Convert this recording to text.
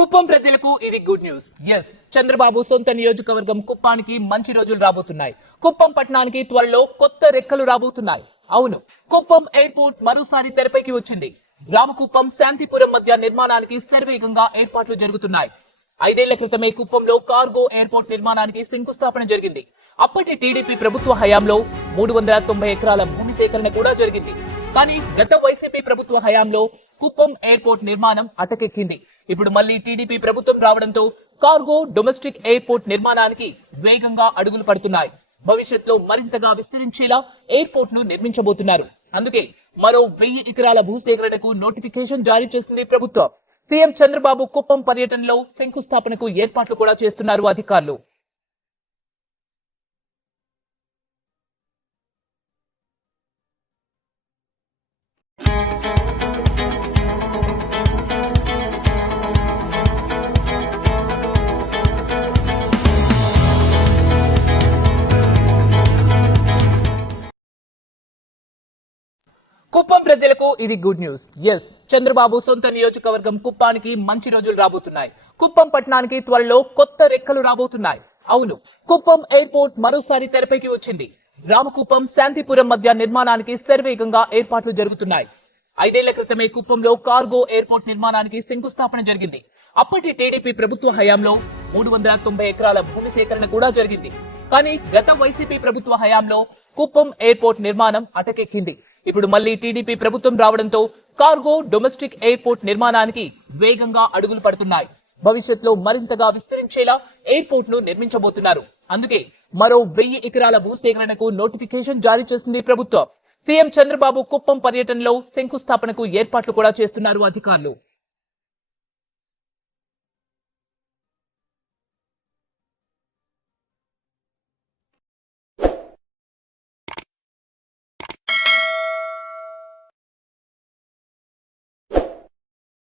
కుప్పం ప్రజలకు ఇది good news. Chandrababu సొంత నియోజకవర్గం కుప్పానికి మంచి రోజులు రాబోతున్నాయి. కుప్పం పట్టణానికి త్వరలో కొత్త రెక్కలు రాబోతున్నాయి. అవును, కుప్పం ఎయిర్పోర్ట్ మరోసారి తెరపైకి వచ్చింది. రామకుప్పం శాంతిపురం మధ్య నిర్మాణానికి శరవేగంగా ఏర్పాట్లు జరుగుతున్నాయి. 5 ఏళ్ల క్రితమే కుప్పంలో కార్గో ఎయిర్పోర్ట్ నిర్మాణానికి శంకుస్థాపన జరిగింది. అప్పటి టీడీపీ ప్రభుత్వ హయాంలో 390 ఎకరాల భూమి సేకరణ కూడా జరిగింది. కానీ గత వైసీపీ ప్రభుత్వ హయాంలో కుప్పం ఎయిర్పోర్ట్ నిర్మాణం అటకెక్కింది. ఇప్పుడు మళ్లీ టీడీపీ ప్రభుత్వం రావడంతో కార్గో డొమెస్టిక్ ఎయిర్పోర్ట్ నిర్మాణానికి వేగంగా అడుగులు పడుతున్నాయి. భవిష్యత్తులో మరింతగా విస్తరించేలా ఎయిర్పోర్ట్ ను నిర్మించబోతున్నారు. అందుకే మరో 1000 ఎకరాల భూసేకరణకు నోటిఫికేషన్ జారీ చేసింది ప్రభుత్వం. సీఎం చంద్రబాబు కుప్పం పర్యటనలో శంకుస్థాపనకు ఏర్పాట్లు కూడా చేస్తున్నారు అధికారులు. కుప్పం ప్రజలకు ఇది గుడ్ న్యూస్. చంద్రబాబు సొంత నియోజకవర్గం కుప్పానికి మంచి రోజులు రాబోతున్నాయి. కుప్పం పట్టణానికి త్వరలో కొత్త రెక్కలు రాబోతున్నాయి. అవును, కుప్పం ఎయిర్పోర్ట్ మరోసారి తెరపైకి వచ్చింది. రామకుప్పం శాంతిపురం మధ్య నిర్మాణానికి శరవేగంగా ఏర్పాట్లు జరుగుతున్నాయి. 5 ఏళ్ల క్రితమే కుప్పంలో కార్గో ఎయిర్పోర్ట్ నిర్మాణానికి శంకుస్థాపన జరిగింది. అప్పటి టీడీపీ ప్రభుత్వ హయాంలో 390 ఎకరాల భూమి సేకరణ కూడా జరిగింది. కానీ గత వైసీపీ ప్రభుత్వ హయాంలో కుప్పం ఎయిర్పోర్ట్ నిర్మాణం అటకెక్కింది. ఇప్పుడు మళ్లీ టీడీపీ ప్రభుత్వం రావడంతో కార్గో డొమెస్టిక్ ఎయిర్పోర్ట్ నిర్మాణానికి వేగంగా అడుగులు పడుతున్నాయి. భవిష్యత్తులో మరింతగా విస్తరించేలా ఎయిర్పోర్ట్ ను నిర్మించబోతున్నారు. అందుకే మరో 1000 ఎకరాల భూసేకరణకు నోటిఫికేషన్ జారీ చేసింది ప్రభుత్వం. సీఎం చంద్రబాబు కుప్పం పర్యటనలో శంకుస్థాపనకు ఏర్పాట్లు కూడా చేస్తున్నారు అధికారులు.